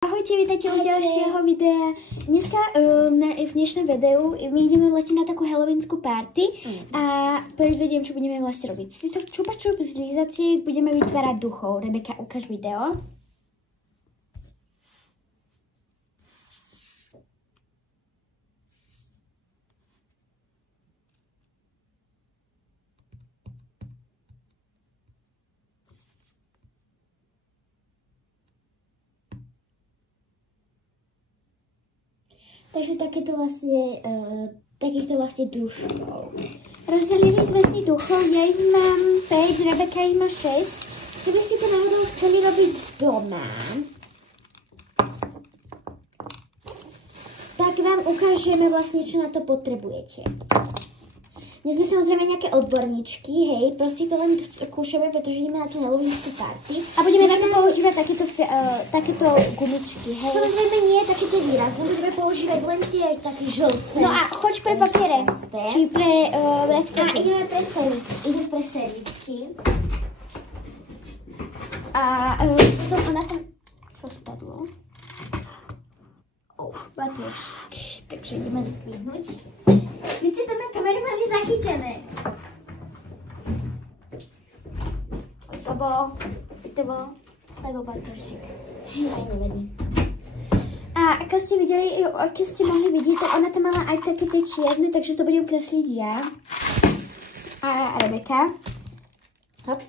Ahojte, vítajte u ďalšieho videa. Dneska v dnešnom videu my ideme vlastne na takú halloweenskú party a predvediem, čo budeme vlastne robiť. Z týchto čupa-čup z lízaciek budeme vytvárať duchov. Rebeka, ukáž video. Takže takýchto vlastne duchov. Rozdelili sme si duchov, ja ich mám 5, Rebeka ich má 6. Keby ste to náhodou chceli robiť doma, tak vám ukážeme vlastne, čo na to potrebujete. Dnes sme samozrejme nejaké odborníčky, hej, proste to len skúšame, pretože ideme na tú halloweenskú party. A budeme na to používať takéto gumičky, hej. Samozrejme nie takéto výrazné, budeme používať len tie také žlté. No a choď pre papiere, či pre vrecka. A ideme pre servítky. A potom ona tam, čo spadlo? Batôžky, takže ideme zdvihnúť. Vy ste tam na kameru mali zachytené. To bolo, spadol batôžik. Aj nevadí. A ako ste videli, ako ste mohli vidieť, tak ona tam mala aj také tie čierne, takže to budem kresliť ja. A Rebeka. Hop.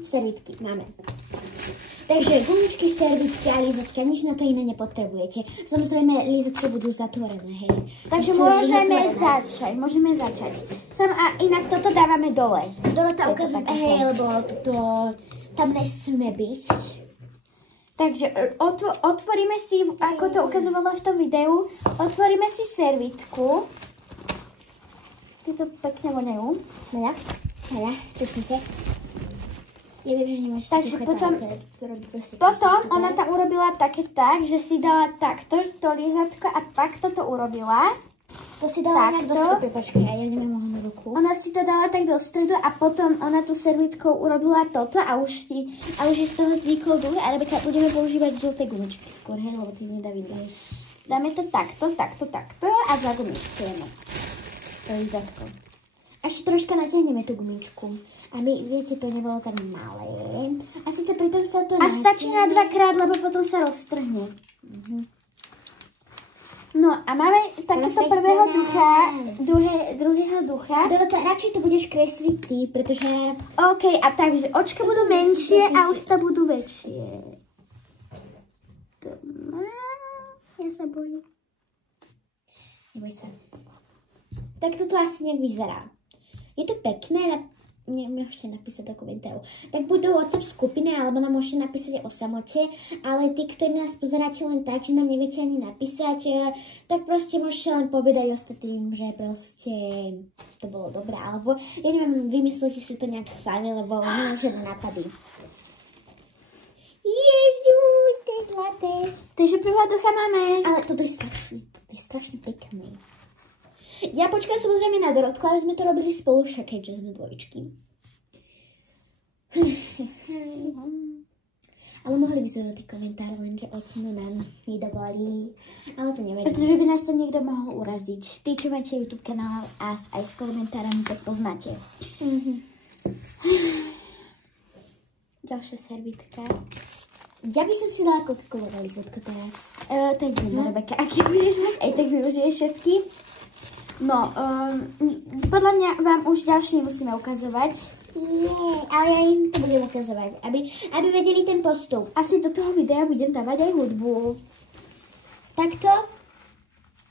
Servítky máme. Takže gumičky, servítky a lízatka, nič na to iné nepotrebujete. Samozrejme, lízatky budú zatvorené, hej. Takže môžeme začať. A inak toto dávame dole. Dole to ukazujeme, hej, lebo toto tam nesmie byť. Takže otvoríme si, ako to ukazovala v tom videu, otvoríme si servítku. Tieto pekne voňajú. Hľa, čupnite. Takže potom ona tam urobila také tak, že si dala takto to lízatko a takto to urobila. To si dala nejak do stredu, počkej, ja neviem mohla ruku. Ona si to dala tak do stredu a potom ona tu servítkou urobila toto a už je z toho zvyklo dlhé, ale budeme používať žlté gumičky skôr, hej, lebo tým nedá vidieť. Dáme to takto a zagumičkujeme to lízatko. Ešte troška natiahneme tú gumičku. A my, viete, to nebolo tak malé. A síce pritom sa to natiahne. A stačí na 2-krát, lebo potom sa roztrhne. No a máme takéto prvého ducha, druhého ducha. Dorota, radšej to budeš kresliť ty, pretože... OK, a takže očka budú menšie a ústa budú väčšie. Ja sa bojím. Neboj sa. Tak toto asi nejak vyzerá. Je to pekné, môžete napísať do komentárov. Tak buď do WhatsApp skupiny, alebo nám môžete napísať o samote, ale tí, ktorí nás pozeráte len tak, že nám neviete ani napísať, tak proste môžete len povedať ostatným, že proste to bolo dobré, alebo ja neviem, vymyslíte si to nejak sami, lebo nemám žiadne nápady. Ježiš, to je zlaté. Takže prvá ducha máme. Ale toto je strašne pekné. Ja počkám samozrejme na Dorotku, ale sme to robili spolu však, keďže sme dvojičky. Ale mohli by sme do tých komentárov, lenže ocino nám nedovolí. Ale to nevadí. Pretože by nás to niekto mohol uraziť. Tí, čo máte YouTube kanál a aj s komentárami, tak poznáte. Ďalšia servítka. Ja by som si dala Coca-Cola lízatko teraz. To je jedno, Rebeka. A keď budeš mať, aj tak využiješ všetky. No, podľa mňa vám už ďalšie musíme ukazovať. Nie, ale ja im to budem ukazovať, aby vedeli ten postup. Asi do toho videa budem dávať aj hudbu. Takto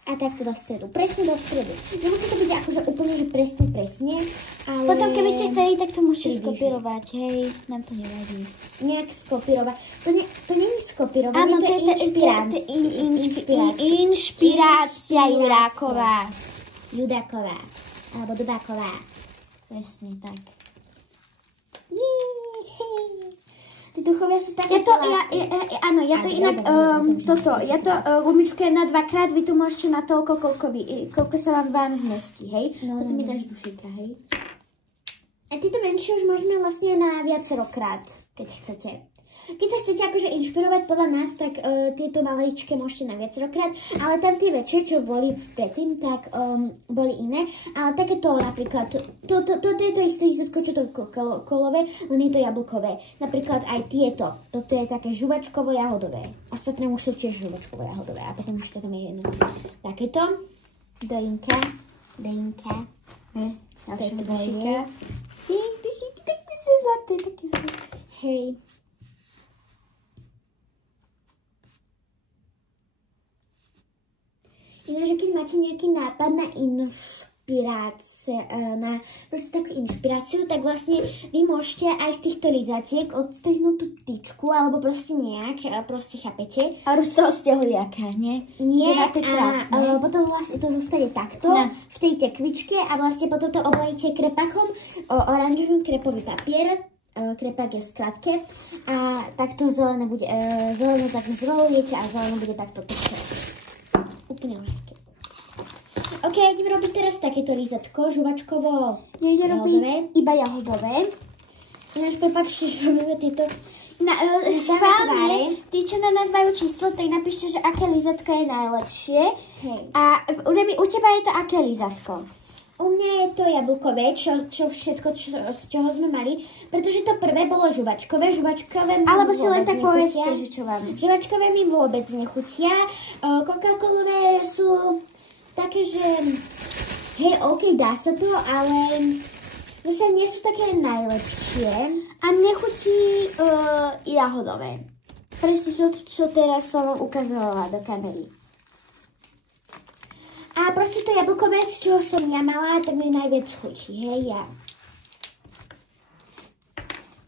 a takto do stredu. Presne do stredu. Nemusí to byť akože úplne, že presne. Ale... Potom, keby ste chceli, tak to môžete skopírovať, hej. Nám to nevadí. Nejak skopírovať. To nie je skopírovanie, áno, to je inšpirácia Judáková. Alebo Dubáková. Presne tak. Tí duchovia sú také zlaté. Áno, ja to inak, ja to gumičkujem na 2-krát, vy tu môžete na toľko, koľko sa vám zmestí, hej? Potom mi dáš dušika, hej? A títo menšie už môžeme vlastne na viacerokrát, keď chcete. Keď sa chcete akože inšpirovať podľa nás, tak tieto maličké môžete na viacerokrát, ale tam tie väčšie, čo boli predtým, tak boli iné. Ale takéto napríklad, toto je to isté lízatko, čo to kolové, len je to jablkové. Napríklad aj tieto. Toto je také žuvačkovo-jahodové. Ostatné už sú tiež žuvačkovo-jahodové. A potom ešte tam je jedno. Takéto. Dorinka. Ďalšia myšika. Myšiky, také sú zlaté, také sú. Hej. Ináč, keď máte nejaký nápad na proste takú inšpiráciu, tak vlastne vy môžete aj z týchto lizatiek odstrihnúť tú tyčku, alebo proste nejak, proste chápete. A už sa stiaholiaká, nie? Nie, a potom vlastne to zostane takto, v tej tekvičke a vlastne potom to oblejíte krepakom, oranžovým krepový papier, krepak je v skratke a takto zelené bude, zelené tak zrolujete a zelené bude takto teče. Úplne ľahké. Ok, idem robiť teraz takéto lízatko, žuvačkovo jahodové. Iba jahodové. Ináč prepáčte, že robíme tieto schválne. Tí, čo na nás majú číslo, tak napíšte, že aké lízatko je najlepšie. Hej. A u teba je to aké lízatko? U mňa je to jablkové, z čoho sme mali, pretože to prvé bolo žuvačkové alebo si len tak povedzte, že čo vám. Žuvačkové mi vôbec nechutia. Coca-colové sú také, že hej, ok, dá sa to, ale zase nie sú také najlepšie. A mne chutí jahodové. Presne to, čo teraz som ukazovala do kamery. A proste to jablkové, z čoho som ja mala, tak mi najviac chutí, hej, ja.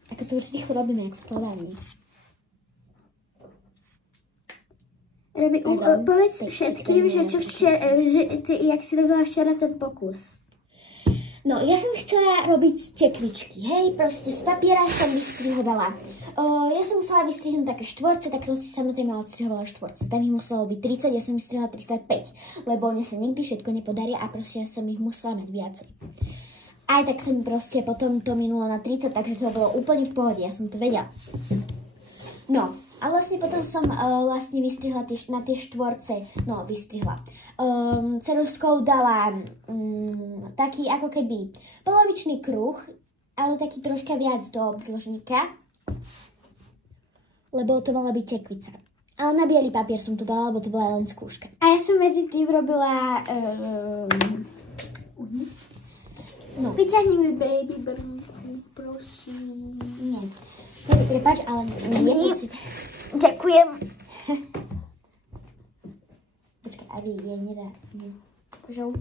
Ako to určite robíme, jak skladanie. Povedz všetkým, že jak si robila včera ten pokus. No, ja som chcela robiť tekvičky, hej, proste z papiera som vystrihovala. Ja som musela vystrihnúť také štvorce, tak som si samozrejme odstrihovala štvorce. Tam ich muselo byť 30, ja som vystrihala 35, lebo mne sa nikdy všetko nepodarí a proste ja som ich musela mať viacej. Aj tak som proste potom to minulo na 30, takže to bolo úplne v pohode, ja som to vedela. No, a vlastne potom som vlastne vystrihla na tie štvorce, no vystrihla. Ceruzkou dala taký ako keby polovičný kruh, ale taký troška viac do obdĺžnika, lebo to mala byť tekvica. Ale na biely papier som to dala, lebo to bola len skúška. A ja som medzi tým robila... No. Vyťahni mi baby burn, prosím. Nie. Prepáč, ale nemusíte. Ďakujem. Počkaj, a vy je nedá. Nie. Žou.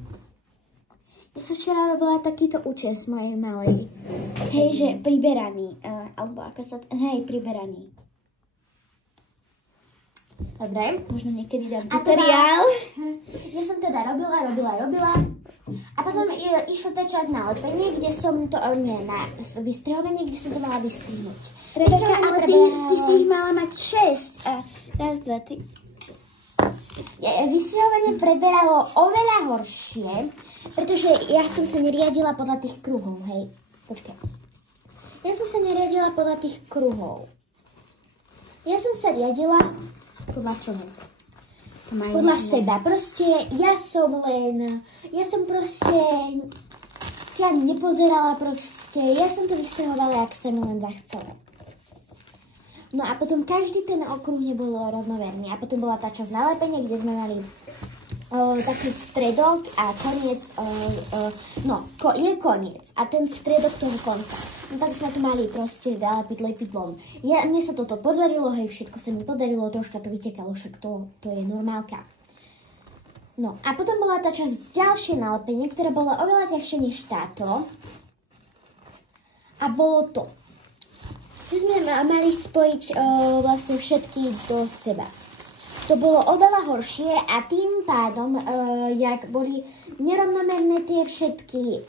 Ja som včera robila takýto účes mojej malej. Hej, že priberaný. Alebo ako sa... Hej, priberaný. Dobre, možno niekedy dám tutoriál. Ja som teda robila. A potom išla tá časť na lepenie, kde som to, nie, na vystrihovanie, kde som to mala vystrihnúť. Rebeka, ale ty si ich mala mať 6. Raz, dva, ty. Vystrihovanie preberalo oveľa horšie, pretože ja som sa neriadila podľa tých kruhov, hej. Počkaj. Ja som sa neriadila podľa tých kruhov. Ja som sa riadila podľa čoho? Podľa seba. Proste ja som proste si ani nepozerala proste. Ja som to vystrihovala, jak sa mi len zachcela. No a potom každý ten okruh nebol rovnoverný. A potom bola tá časť na lepenie, kde sme mali taký stredok a koniec, je koniec. A ten stredok toho konca. No tak sme to mali proste zalepiť lepidlom. Mne sa toto podarilo, hej, všetko sa mi podarilo, troška to vytekalo, však to je normálka. No a potom bola tá časť ďalšie nalepenie, ktoré bolo oveľa ťažšie než táto. A bolo to. Tu sme mali spojiť vlastne všetky do seba. To bolo oveľa horšie a tým pádom, jak boli nerovnomerné tie všetky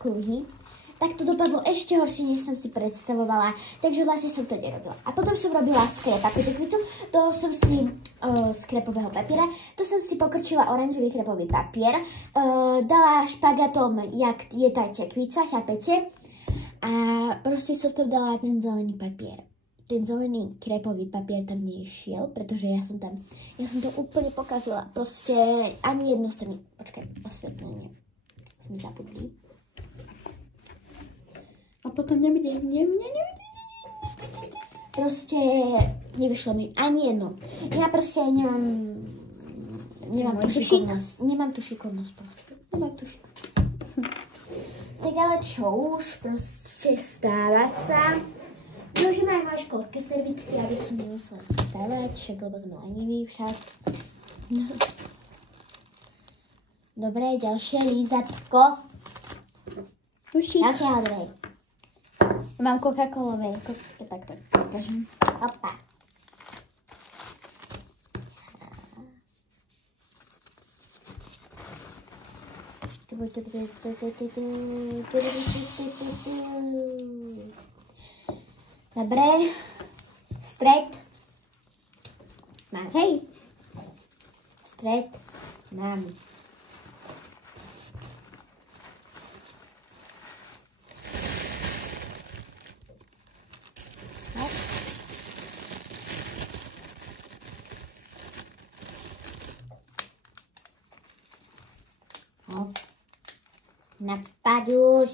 kruhy, tak to dopadlo ešte horšie, než som si predstavovala, takže vlastne som to nerobila. A potom som robila skrep, takú tekvicu, to som si z krepového papiera, to som si pokrčila oranžový krepový papier, dala špagatom, jak je tá tekvica, chápete? A proste som to dala ten zelený papier. ten zelený krepový papier tam nešiel, pretože ja som to úplne pokazila. Proste ani jedno sa mi, počkaj, osvetlenie. Som mi zabudli. A potom proste nevyšlo mi ani jedno. Ja proste nemám tú šikovnosť. Nemám tú šikovnosť proste. Tak ale čo už, proste stáva sa. Využím aj moje školské servitky, aby som nemusela stavať, však lebo sme leniví však. Dobre, ďalšie lízatko. Tušík. Ďalšie hodovej. Mám Coca-Colové, takto ukážem. Opa. Dobre. Stred. Mám. Hej. Stred. Mám. Napad už.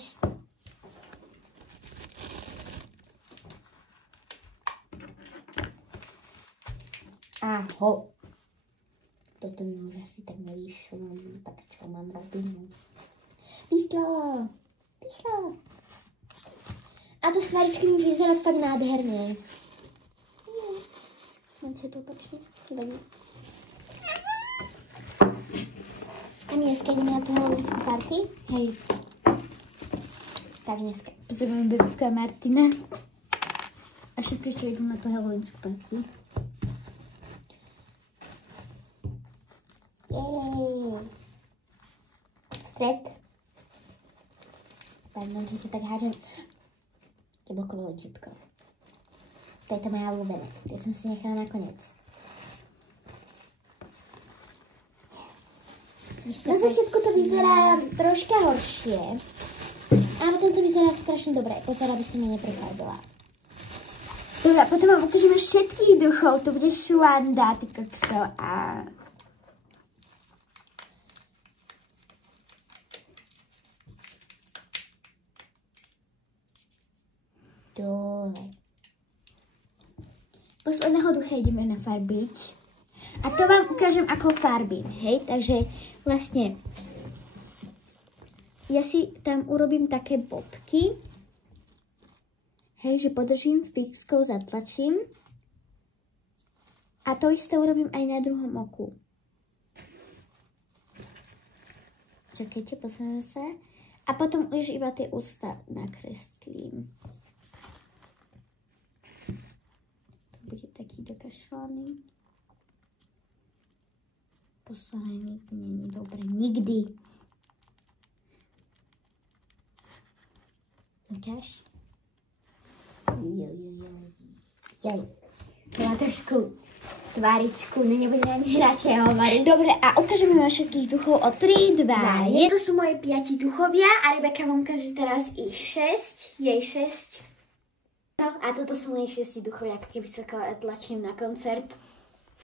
Aho. Toto mi už asi tak nevyšlo. Tak čo mám robiť? Vyšlo. A to stvaričky mi vyzerá fakt nádherne. Máte to opačne? Nevadí. A my dneska ideme na tú halloweensku party. Hej. Tak dneska. Pozrieme bebka Martina. A všetky, čo idú na tú halloweensku party. Stred. Pardon, že to tak hážem. Jablkové lečítko. To je to moje obľúbené. To som si nechala nakoniec. Na začiatku to vyzerá troška horšie. Ale tento vyzerá strašne dobre. Pozor, aby si mi neprechádzala. Dobre, potom vám ukážeme všetkých duchov. To bude Šuanda, ty kokso. A... Dole. Posledného ducha ideme nafarbiť. A to vám ukážem, ako farbím, hej? Takže vlastne ja si tam urobím také bodky. Hej, že podržím fixkou, zatlačím. A to isté urobím aj na druhom oku. Čakajte, posuniem sa. A potom už iba tie ústa nakreslím. Bude taký dokašľaný. Posledný nie je dobre. Nikdy. Ukáž? Jaj. Má trošku tváričku, no nebudem ani radšej hovoriť. Dobre, a ukážeme vám všetkých duchov o 3, 2, 1. To sú moje 5 duchovia a Rebeka vám ukáže teraz ich 6. Jej 6. No a toto sú moje 6 duchovia, ako keby sa tlačím na koncert.